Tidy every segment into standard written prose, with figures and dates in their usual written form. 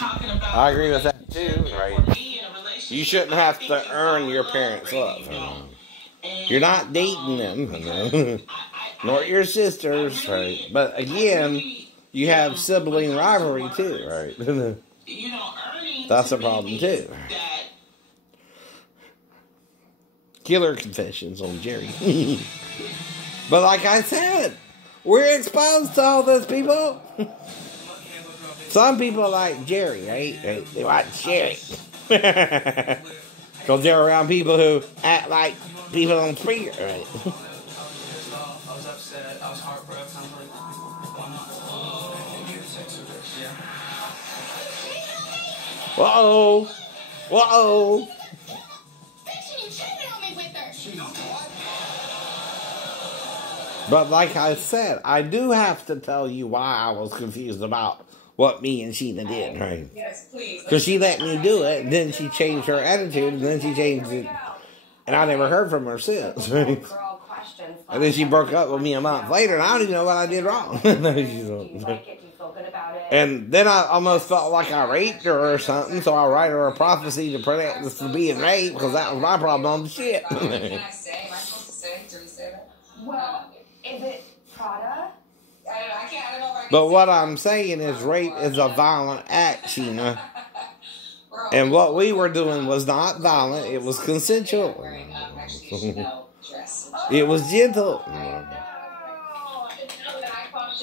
I agree with that too, right? You shouldn't have to earn your parents' love. You're not dating them, nor your sisters, right? But again, you have sibling rivalry too, right? That's a problem too. Killer confessions on Jerry. But like I said, we're exposed to all this, people. Some people like Jerry, right? They watch Jerry. Because they're around people who act like people on Spreaker, right? I was upset. I was heartbroken. Whoa. Whoa. But like I said, I do have to tell you why I was confused about what me and Sheena did, right? Yes, please. Because she let me do it, and then she changed her attitude, and then she changed it, and I never heard from her since, right? And then she broke up with me a month later, and I don't even know what I did wrong. And then I almost felt like I raped her or something, so I write her a prophecy to prevent this from being raped, because that was my problem on the shit. Can I say? Am I supposed to say? Do we say that? Well, is it Prada? I don't know if I can. But what I'm saying is rape is a violent act, Sheena. And what we were doing was not violent, it was consensual. It was gentle.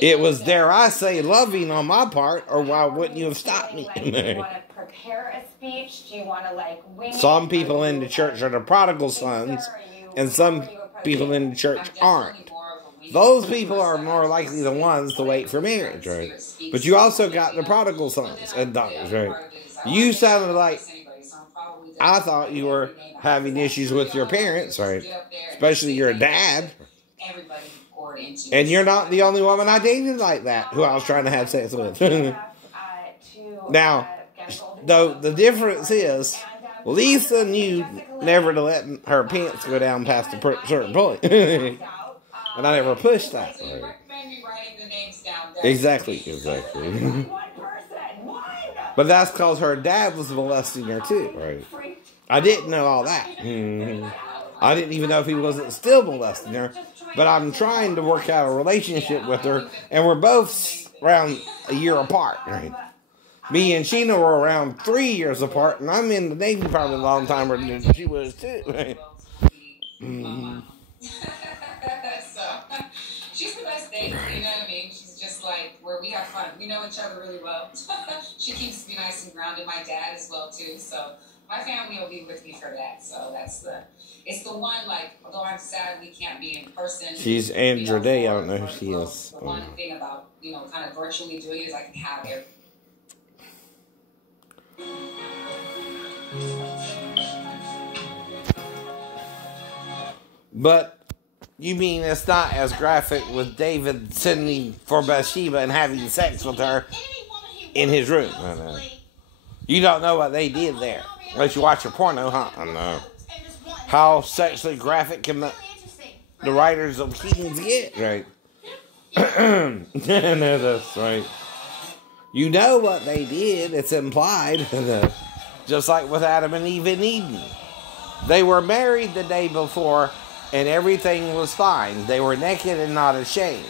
It was, dare I say, loving on my part, or why wouldn't you have stopped me? Do you want to prepare a speech? Do you want to wing it? Some people in the church are the prodigal sons, and some people in the church aren't. Those people are more likely the ones to wait for marriage, right? But you also got the prodigal sons and daughters, right? You sounded like, I thought you were having issues with your parents, right? Especially your dad. And you're not the only woman I dated like that, who I was trying to have sex with. Now, though the difference is, Lisa knew never to let her pants go down past a certain point. And I never pushed that. Right? Exactly. But that's because her dad was molesting her too, right? I didn't know all that. I didn't even know if he wasn't still molesting her. But I'm trying to work out a relationship with her, and we're both around a year apart, right? Me and Sheena were around 3 years apart, and I'm in the Navy probably a long time than she was too, right? She's the best date, you know what I mean? She's just like, where we have fun. We know each other really well. She keeps me nice and grounded. My dad as well, too. So my family will be with me for that. So it's the one, although I'm sad we can't be in person. She's Andrew Day. I don't know who she is. The one thing about, kind of virtually doing it is I can have it. But you mean it's not as graphic with David sending for Bathsheba and having sex with her in his room? I know. You don't know what they did there. Unless you watch a porno, huh? I know. How sexually graphic can the writers of Kings get, right? No, that's right. You know what they did. It's implied. Just like with Adam and Eve in Eden. They were married the day before, and everything was fine. They were naked and not ashamed.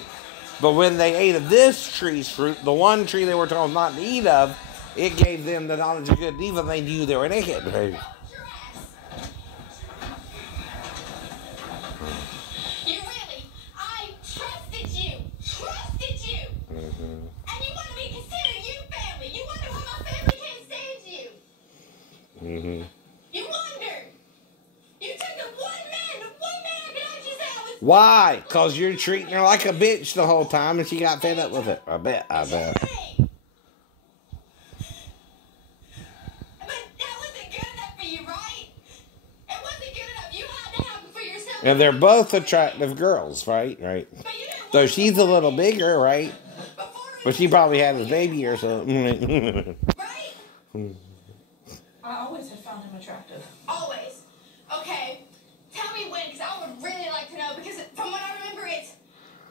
But when they ate of this tree's fruit, the one tree they were told not to eat of, it gave them the knowledge of good and evil. They knew they were naked. Right? I trusted you. And you wanted me to consider you family. You wonder why my family can't stand you. You wondered. You took the one man I got you out with. Why? Because you're treating her like a bitch the whole time and she got fed up with it. I bet. But that wasn't good enough for you, right? It wasn't good enough. You had to have it for yourself. And they're both attractive girls, right? So she's a little bigger, right? But she probably had his baby or something. Right? I always have found him attractive. Always. Okay. Tell me when, because I would really like to know, because from what I remember, it's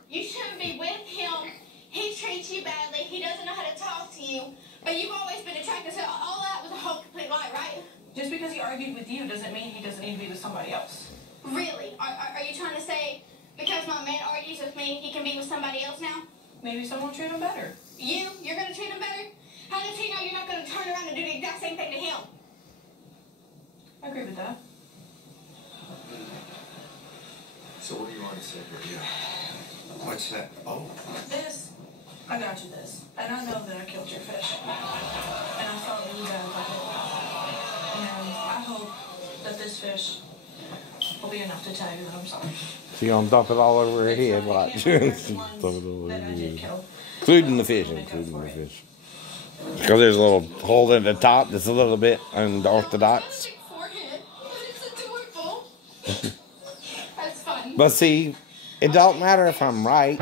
you shouldn't be with him. He treats you badly. He doesn't know how to talk to you. But you've always been attracted, so all that was a whole complete lie, right? Just because he argued with you doesn't mean he doesn't need to be with somebody else. Really? Are you trying to say because my man argues with me, he can be with somebody else now? Maybe someone will treat him better. You're going to treat him better? How does he know you're not going to turn around and do the exact same thing to him? I agree with that. So what do you want to say here? What's that? Oh. This, I got you this. And I know that I killed your fish. And I felt really bad about it. And I hope that this fish will be enough to tell you that I'm sorry. She gonna dump it all over her head, watch. Dump it all over her head. Including the fish, Because there's a little hole in the top that's a little bit unorthodox. That's fun. But see, it don't matter if I'm right.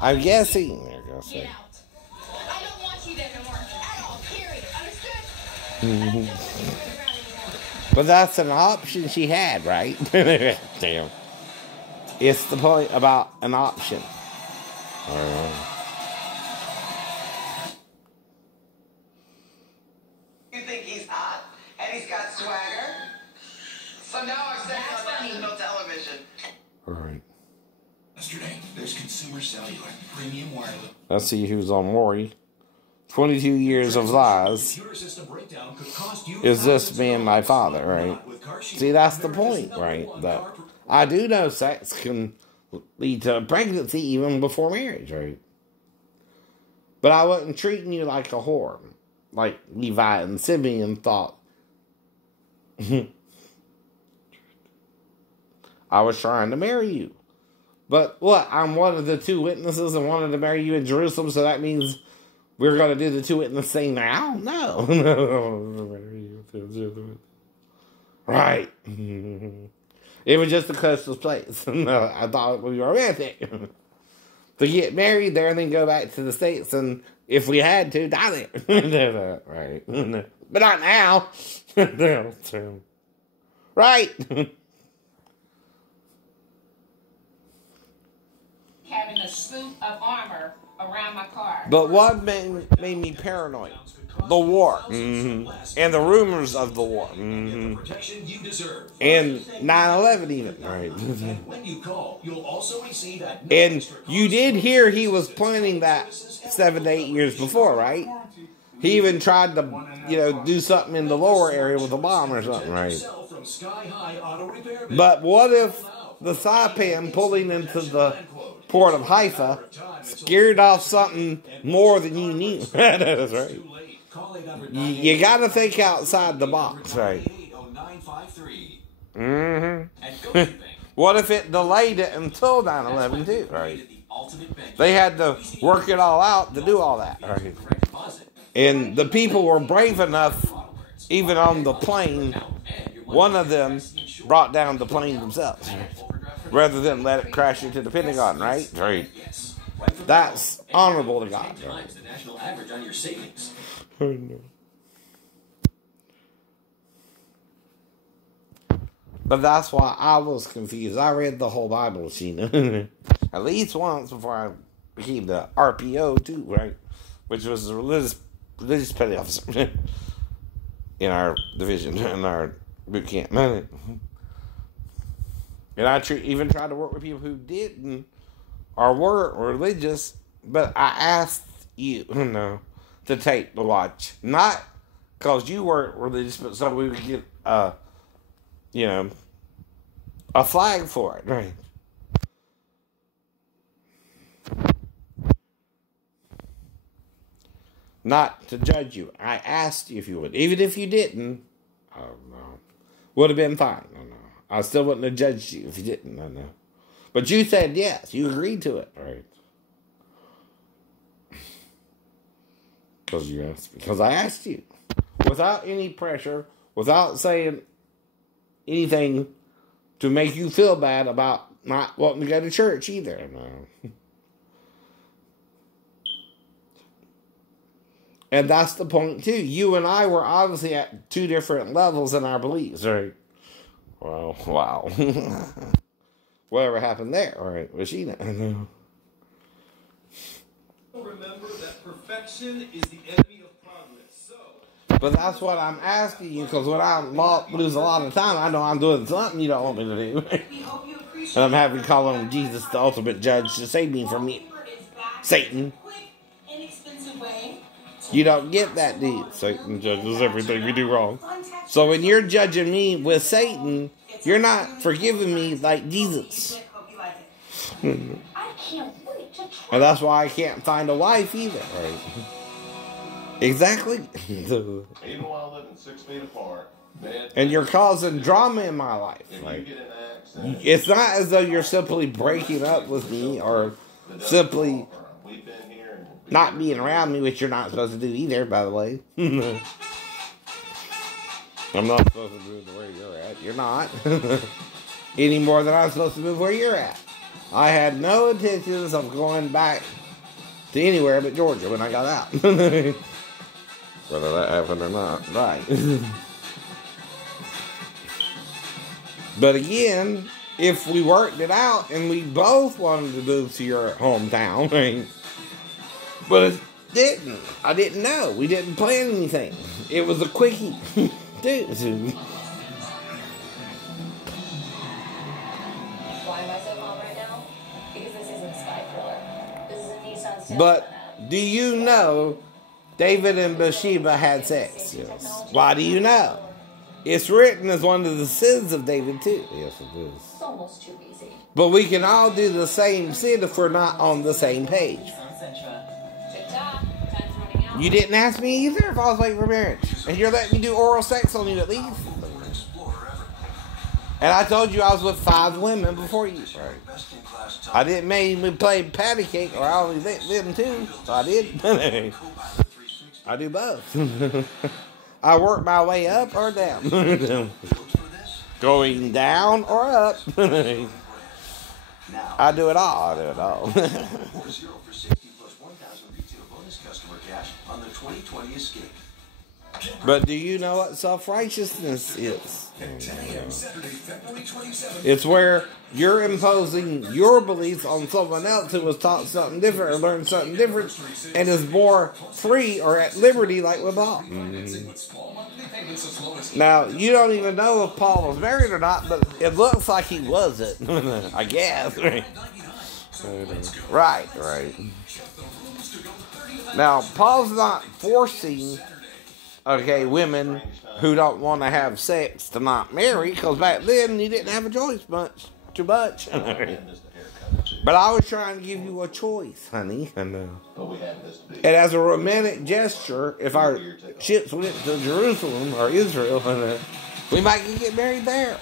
I'm guessing. There goes Get out. I don't want you there no more. At all. Period. Understood? But that's an option she had, right? Damn. It's the point about an option. You think he's hot and he's got swagger? So now I've said it on national television. Alright. Yesterday, there's Consumer Cellular, premium wireless. Let's see who's on Maury. 22 years of lies. Is this man my father, right? See, that's the point, right? That I do know sex can lead to pregnancy even before marriage, right? But I wasn't treating you like a whore, like Levi and Simeon thought. I was trying to marry you. But what? I'm one of the two witnesses and wanted to marry you in Jerusalem, so that means we're going to do the two witness thing now? No. Right. It was just a Christmas place. No, I thought it would be romantic. To get married there and then go back to the States and, if we had to, die there. Right. But not now. Right. Having a suit of armor around my car. But what made me paranoid? The war. And the rumors of the war. And 9/11 even. Right. And you did hear he was planning that 7 to 8 years before, right? He even tried to, do something in the lower area with a bomb or something, right? But what if the Saipan pulling into the port of Haifa scared off something more than you knew? That's right. You got to think outside the box, right? What if it delayed it until 9/11 too, right? They had to work it all out to do all that, right? And the people were brave enough, even on the plane, one of them brought down the plane themselves, rather than let it crash into the Pentagon, right? Right. That's honorable to God. Right? But that's why I was confused. I read the whole Bible, Sheena. At least once before I became the RPO too, right? Which was the religious petty officer in our division, in our boot camp. And I even tried to work with people who didn't or weren't religious, but I asked you, to take the watch. Not because you weren't religious, but so we would get, a flag for it, right? Not to judge you. I asked you if you would. Even if you didn't, would have been fine. I still wouldn't have judged you if you didn't. But you said yes. You agreed to it, right? Because I asked you. Without any pressure, without saying anything to make you feel bad about not wanting to go to church either. And that's the point, too. You and I were obviously at two different levels in our beliefs, right? Well, wow. Whatever happened there, all right, with Sheena. Remember that perfection Perfection is the enemy of progress. So, But that's what I'm asking you, because when I lose a lot of time, I know I'm doing something you don't want me to do. And I'm having to call on Jesus, the ultimate judge, to save me from Satan. You don't get that, do you? Satan judges everything we do wrong. So when you're judging me with Satan, you're not forgiving me like Jesus. And that's why I can't find a wife either. Right? Exactly. even while living 6 feet apart, And you're causing drama in my life. Right? It's not as though you're simply breaking up with me or simply not being around me, which you're not supposed to do either, by the way. I'm not supposed to move where you're at. You're not. Any more than I'm supposed to move where you're at. I had no intentions of going back to anywhere but Georgia when I got out. Whether that happened or not. Right. But again, if we worked it out and we both wanted to move to your hometown, right? But it didn't. I didn't know. We didn't plan anything. It was a quickie. Dude. Why am I so calm right now? Because this isn't a spy thriller. This is a Nissan Sentra. But do you know David and Bathsheba had sex? Yes. Why do you know? It's written as one of the sins of David too. Yes, it is. It's almost too easy. But we can all do the same sin if we're not on the same page. Good job. Time's running out. You didn't ask me either if I was waiting for marriage. And you're letting me do oral sex on you at least. And I told you I was with 5 women before you. Right. I didn't make me play patty cake, or I only let them too. So I did. I do both. I work my way up or down. Going down or up. I do it all. But do you know what self-righteousness is? It's where you're imposing your beliefs on someone else who was taught something different or learned something different and is more free or at liberty like with Paul. Now, you don't even know if Paul was married or not, but it looks like he wasn't, I guess. Right. Now, Paul's not forcing, women who don't want to have sex to not marry, because back then you didn't have a choice too much. But I was trying to give you a choice, honey. And as a romantic gesture, if our ships went to Jerusalem or Israel, we might get married there.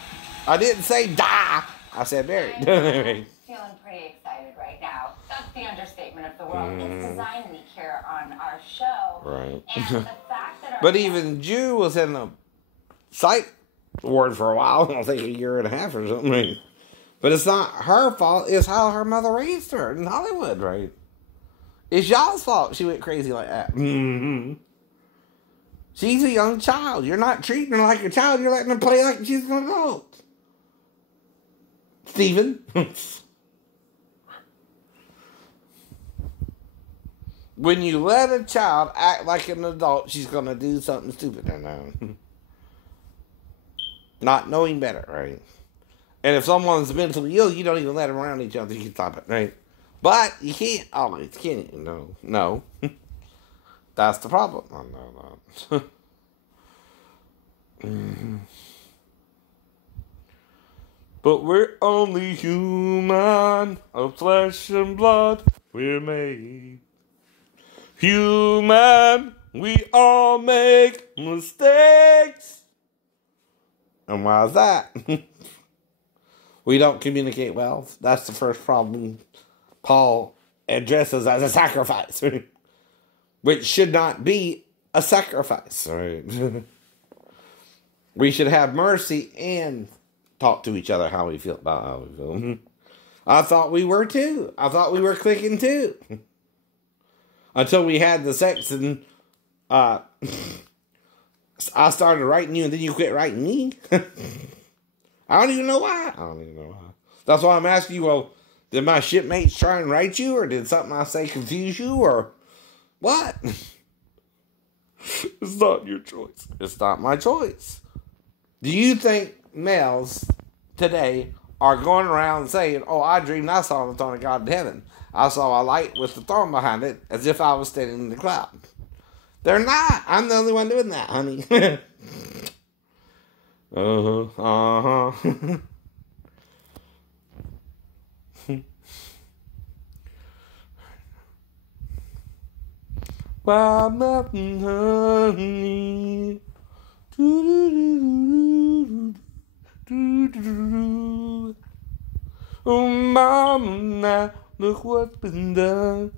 I didn't say die. I said married. Feeling pretty excited right now. That's the understatement of the world. It's designed to care on our show. Right. And the fact that But even Jew was in the psych ward for a while. I think a year and a half or something. But it's not her fault. It's how her mother raised her in Hollywood, right? It's y'all's fault she went crazy like that. Mm-hmm. She's a young child. You're not treating her like a child. You're letting her play like she's an adult. Stephen. When you let a child act like an adult, she's going to do something stupid. Not knowing better, right? And if someone's mentally ill, you don't even let them around each other. You stop it, right? But you can't always, can you? No. That's the problem. No. Mm-hmm. But we're only human, of flesh and blood we're made. Human, we all make mistakes. And why is that? We don't communicate well. That's the first problem Paul addresses as a sacrifice, which should not be a sacrifice. Right? We should have mercy and talk to each other how we feel about how we feel. I thought we were too. I thought we were clicking too. Until we had the sex and I started writing you and then you quit writing me. I don't even know why. That's why I'm asking you, well, did my shipmates try and write you, or did something I say confuse you, or What? It's not your choice. It's not my choice. Do you think males today are going around saying, oh, I dreamed I saw the throne of God in heaven. I saw a light with the throne behind it as if I was standing in the cloud. They're not. I'm the only one doing that, honey. Wild mountain honey. Oh, mama, now look what's been done.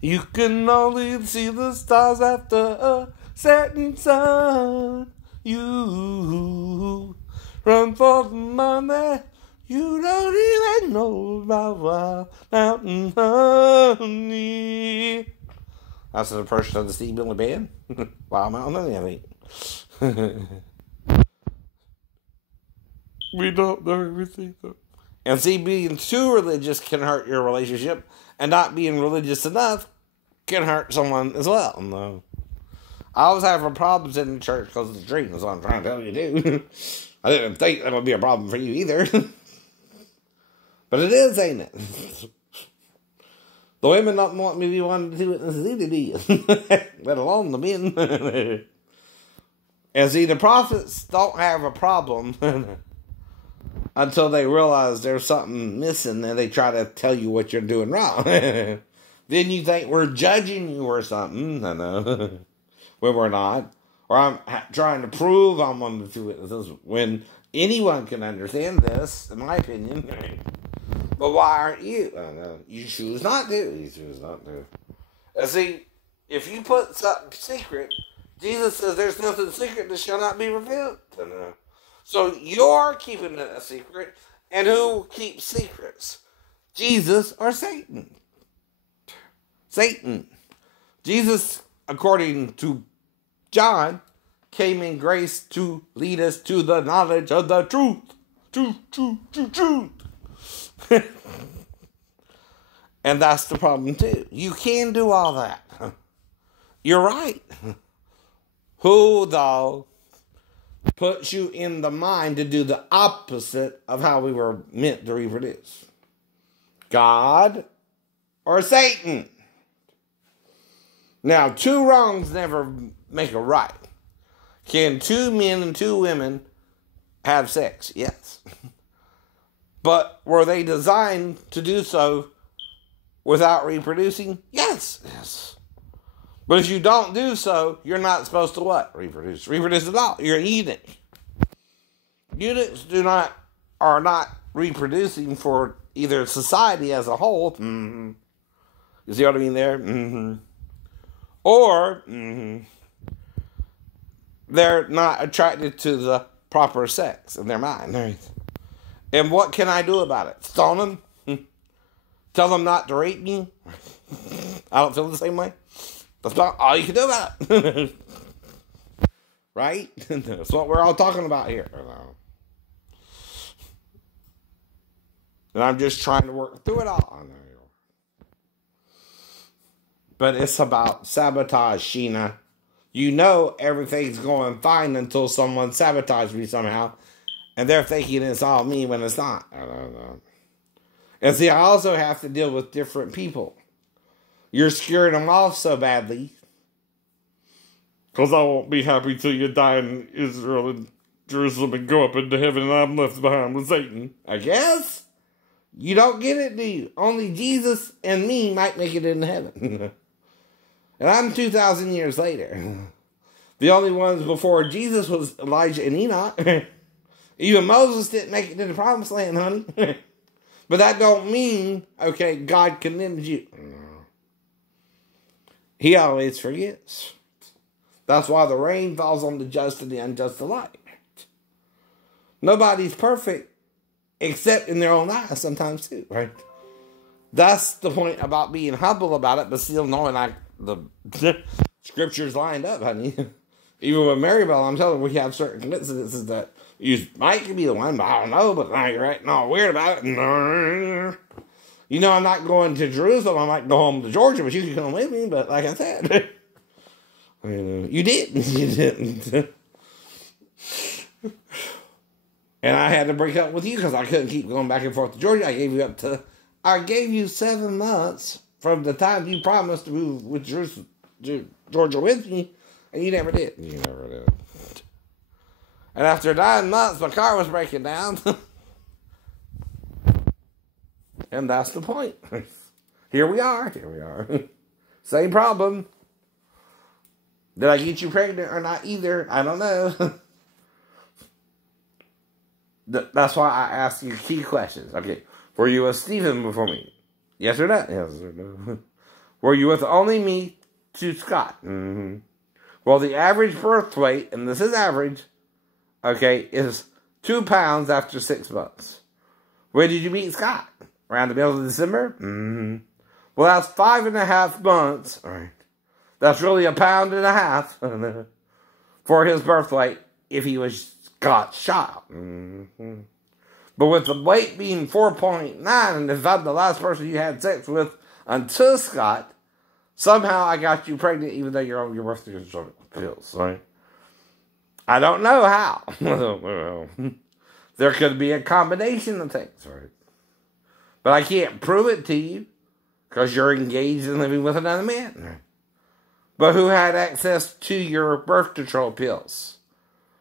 You can only see the stars after a setting sun. You run for the money you don't even know about. Wild mountain honey. That's the person of the Steve Miller Band. Wild mountain honey, I mean. We don't know everything, though. And see, being too religious can hurt your relationship, and not being religious enough can hurt someone as well. No. I was having problems in the church because of the dream. That's what I'm trying to tell you, dude. I didn't think that would be a problem for you either. But it is, ain't it? The women don't want me to be one to do it either, do you? Let alone the men. And see, the prophets don't have a problem until they realize there's something missing and they try to tell you what you're doing wrong. Then you think we're judging you or something. I know. When we're not. Or I'm trying to prove I'm one of the two witnesses when anyone can understand this, in my opinion. But why aren't you? I know. You choose not to. You choose not to. And see, if you put something secret, Jesus says there's nothing secret that shall not be revealed. I know. So you're keeping it a secret. And who keeps secrets? Jesus or Satan? Satan. Jesus, according to John, came in grace to lead us to the knowledge of the truth. Truth. And that's the problem too. You can do all that. You're right. Who, though, puts you in the mind to do the opposite of how we were meant to reproduce? God or Satan? Now, two wrongs never make a right. Can two men and two women have sex? Yes. But were they designed to do so without reproducing? Yes. But if you don't do so, you're not supposed to what? Reproduce. Reproduce at all. You're an eunuch. Eunuchs are not reproducing for either society as a whole. Mm-hmm. You see what I mean there? Mm-hmm. Or they're not attracted to the proper sex in their mind. And what can I do about it? Stone them? Tell them not to rape me? I don't feel the same way. That's not all you can do about it. Right? That's what we're all talking about here. And I'm just trying to work through it all. But it's about sabotage, Sheena. You know everything's going fine until someone sabotages me somehow. And they're thinking it's all me when it's not. I don't know. And see, I also have to deal with different people. You're scaring them off so badly. Because I won't be happy till you die in Israel and Jerusalem and go up into heaven and I'm left behind with Satan. I guess? You don't get it, do you? Only Jesus and me might make it into heaven. And I'm 2,000 years later. The only ones before Jesus was Elijah and Enoch. Even Moses didn't make it to the promised land, honey. But that don't mean, okay, God condemns you. He always forgets. That's why the rain falls on the just and the unjust alike. Nobody's perfect except in their own eyes sometimes too, right? That's the point about being humble about it, but still knowing the scriptures lined up, honey. Even with Maribel, I'm telling you, we have certain coincidences that you might be the one, but I don't know, but now you're right, no, weird about it. You know, I'm not going to Jerusalem. I might go home to Georgia, but you can come with me. But like I said, you didn't. You didn't. And I had to break up with you because I couldn't keep going back and forth to Georgia. I gave you 7 months from the time you promised to move with Georgia with me, and you never did. You never did. And after 9 months, my car was breaking down. And that's the point. Here we are. Same problem. Did I get you pregnant or not either? I don't know. That's why I asked you key questions. Okay. Were you with Stephen before me? Yes or no? Yes or no? Were you with only me to Scott? Mm-hmm. Well, the average birth weight, and this is average, okay, is 2 pounds after 6 months. Where did you meet Scott? Around the middle of December? Mm-hmm. Well, that's 5.5 months. All right. That's really 1.5 pounds for his birth weight if he was Scott's child. Mm-hmm. But with the weight being 4.9, and if I'm the last person you had sex with until Scott, somehow I got you pregnant even though you're on your birth control pills. Right? I don't know how. There could be a combination of things. Right? But I can't prove it to you because you're engaged in living with another man. But who had access to your birth control pills?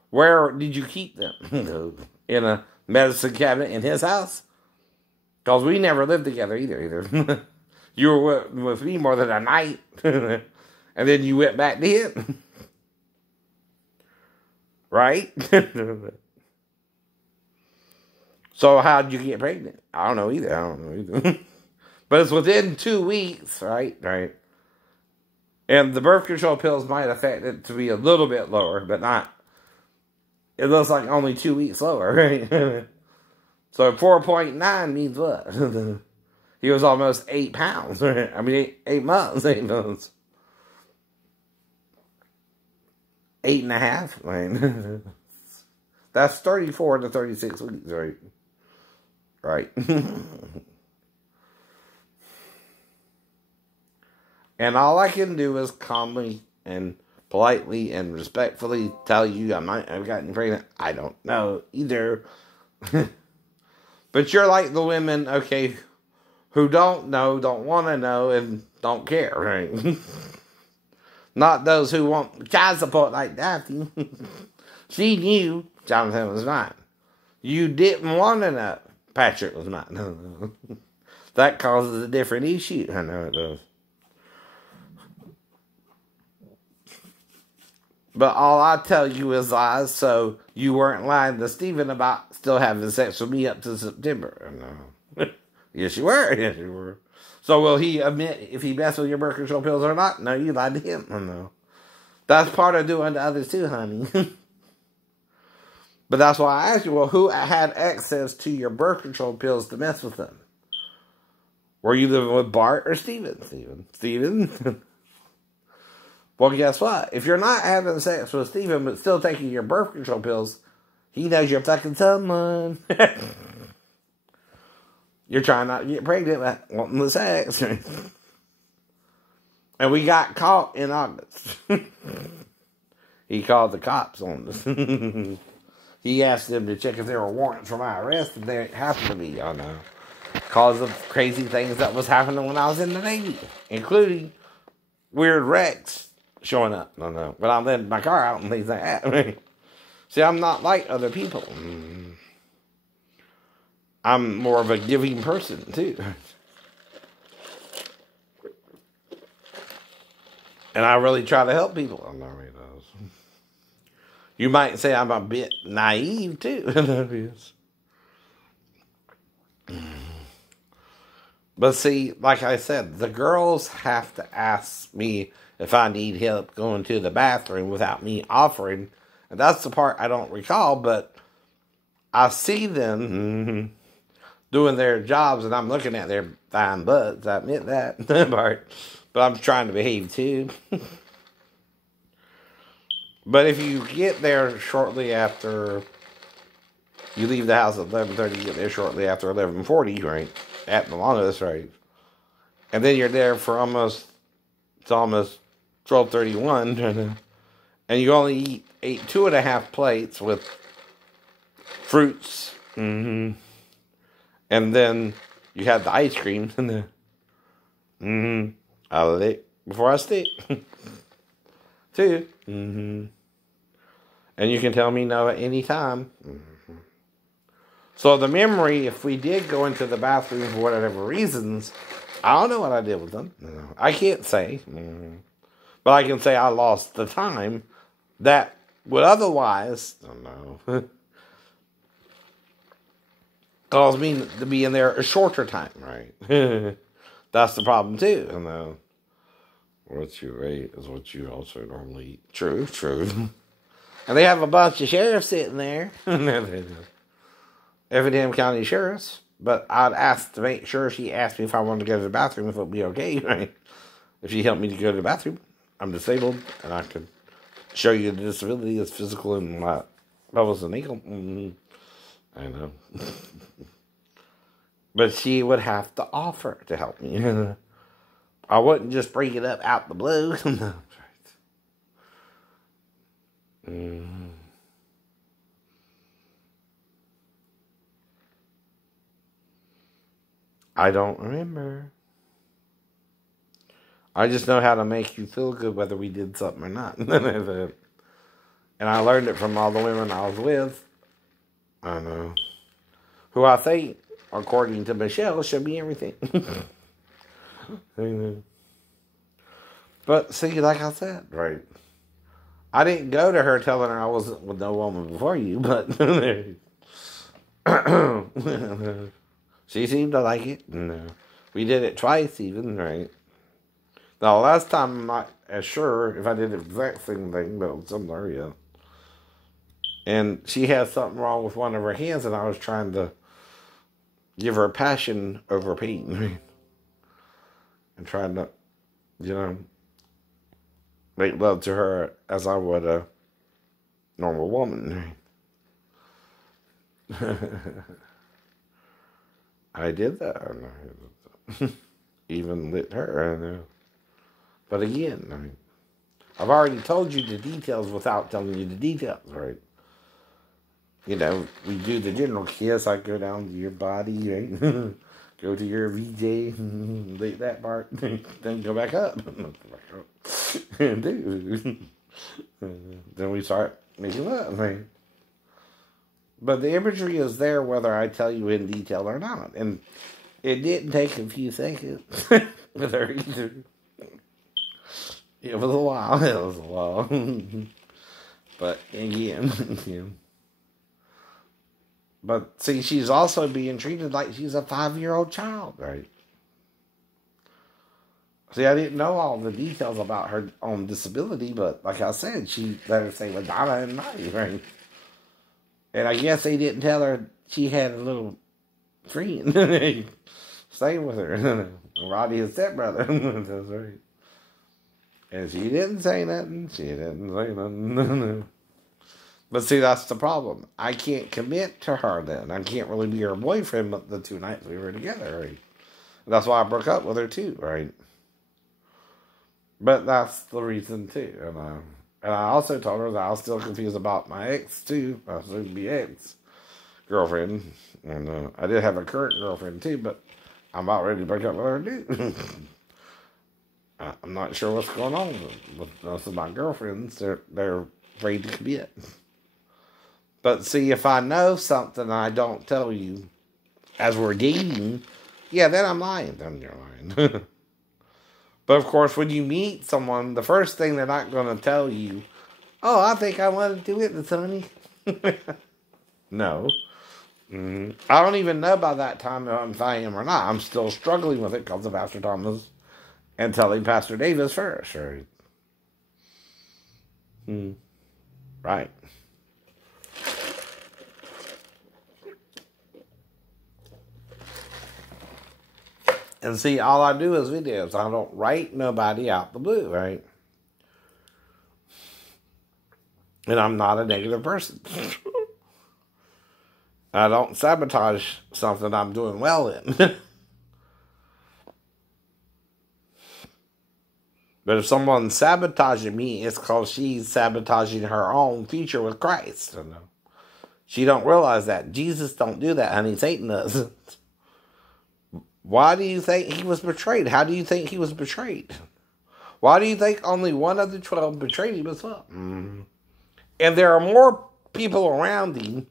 Where did you keep them? In a medicine cabinet in his house? Because we never lived together either. You were with me more than a night. And then you went back to him. Right? So how'd you get pregnant? I don't know either. But it's within 2 weeks, right? Right. And the birth control pills might affect it to be a little bit lower, but not. It looks like only 2 weeks lower, right? So 4.9 means what? He was almost 8 pounds. Right? I mean, 8 months. 8 months. 8.5. Right? That's 34 to 36 weeks, right? Right. And all I can do is calmly and politely and respectfully tell you I might have gotten pregnant. I don't know either. But you're like the women, okay, who don't know, don't want to know, and don't care, right? Not those who want child support like Daphne. She knew Jonathan was mine. You didn't want to know Patrick was mine. That causes a different issue. I know it does. But all I tell you is lies, so you weren't lying to Stephen about still having sex with me up to September. No. Yes, you were. Yes, you were. So will he admit if he messed with your birth control pills or not? No, you lied to him. No. That's part of doing to others too, honey. But that's why I asked you, well, who had access to your birth control pills to mess with them? Were you living with Bart or Stephen? Stephen? Well, guess what? If you're not having sex with Stephen but still taking your birth control pills, he knows you're fucking someone. You're trying not to get pregnant by wanting the sex. And we got caught in August. He called the cops on us. He asked them to check if there were warrants for my arrest, and there happened to be, I know. Because of crazy things that was happening when I was in the Navy. Including weird wrecks showing up. No. But I'm letting my car out and things like that. See, I'm not like other people. I'm more of a giving person, too. And I really try to help people. I'm not really those. You might say I'm a bit naive, too. But see, like I said, the girls have to ask me if I need help going to the bathroom without me offering. And that's the part I don't recall, but I see them doing their jobs, and I'm looking at their fine butts. I admit that part. But I'm trying to behave, too. But if you get there shortly after you leave the house at 11:30, you get there shortly after 11:40, right? at the longest, right? And then you're there for almost 12:31, and you only ate 2.5 plates with fruits, and then you had the ice cream, I'll lick before I stick, too, and you can tell me no at any time. So the memory, if we did go into the bathroom for whatever reasons, I don't know what I did with them. I can't say. But I can say I lost the time that would otherwise, I don't know, cause me to be in there a shorter time, right? That's the problem too. And what you ate is what you also normally eat. True. And they have a bunch of sheriffs sitting there. Effingham County sheriffs. But I'd ask to make sure she asked me if I wanted to go to the bathroom, if it would be okay, right? If she helped me to go to the bathroom. I'm disabled, and I could show you the disability is physical and my levels and ankle. I know. But she would have to offer to help me. I wouldn't just bring it up out the blue. No, right. I don't remember. I just know how to make you feel good whether we did something or not. And I learned it from all the women I was with. I know. Who I think, according to Michelle, should be everything. But see, like I said, right. I didn't go to her telling her I wasn't with no woman before you, but she seemed to like it. We did it twice even, right? Now, last time I'm not as sure if I did the exact same thing, but it was similar, yeah. And she had something wrong with one of her hands, and I was trying to give her passion over pain, right? And trying to, make love to her as I would a normal woman, right? I did that. Even lit her, I know. But again, I've already told you the details without telling you the details, right? We do the general kiss. I go down to your body, right? Go to your VJ, lick that part, then go back up. Then we start making love, right? But the imagery is there whether I tell you in detail or not. And it didn't take a few seconds with her either. It was a while. But again, But see, she's also being treated like she's a 5-year-old child, right? See, I didn't know all the details about her own disability, but like I said, she let her stay with Donna and Marty, right? And I guess they didn't tell her she had a little friend staying with her. Roddy, his stepbrother. That's right. And she didn't say nothing. But see, that's the problem. I can't commit to her then. I can't really be her boyfriend but the 2 nights we were together, right? That's why I broke up with her too, right? But that's the reason too. And I also told her that I was still confused about my ex too. My soon-to-be ex-girlfriend. And I did have a current girlfriend too, but I'm about ready to break up with her too. I'm not sure what's going on with most of my girlfriends. They're afraid to commit. But see, if I know something and I don't tell you as we're dating, yeah, then I'm lying. Then you're lying. But of course, when you meet someone, the first thing they're not going to tell you, oh, I think I want to do it with Tony. No. I don't even know by that time if I am or not. I'm still struggling with it because of Pastor Thomas and telling Pastor Davis first, right? Right. And see, all I do is videos. I don't write nobody out the blue, right? And I'm not a negative person. I don't sabotage something I'm doing well in. But if someone's sabotaging me, it's because she's sabotaging her own future with Christ. You know? She don't realize that. Jesus don't do that, honey. Satan does. Why do you think he was betrayed? How do you think he was betrayed? Why do you think only one of the 12 betrayed him as well? And there are more people around him,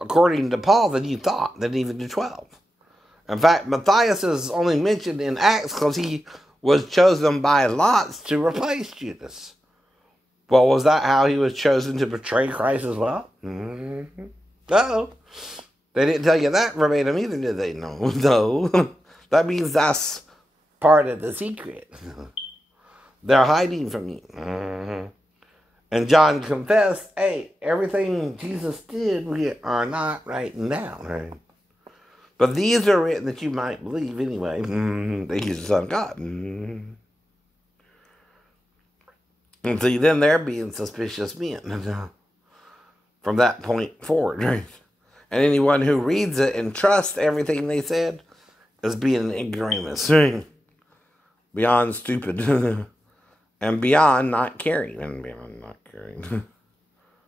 according to Paul, than you thought, than even the 12. In fact, Matthias is only mentioned in Acts because he was chosen by lots to replace Judas. Well, was that how he was chosen to betray Christ as well? No. They didn't tell you that verbatim either, did they? No. No. That means that's part of the secret. They're hiding from you. And John confessed, hey, everything Jesus did, we are not writing down, right? But these are written that you might believe anyway. That he's the Son of God. And see, then they're being suspicious men from that point forward, right? And anyone who reads it and trusts everything they said is being an ignoramus, right? Beyond stupid. And beyond not caring. And beyond not caring.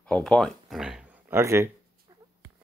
Whole point. Right. Okay.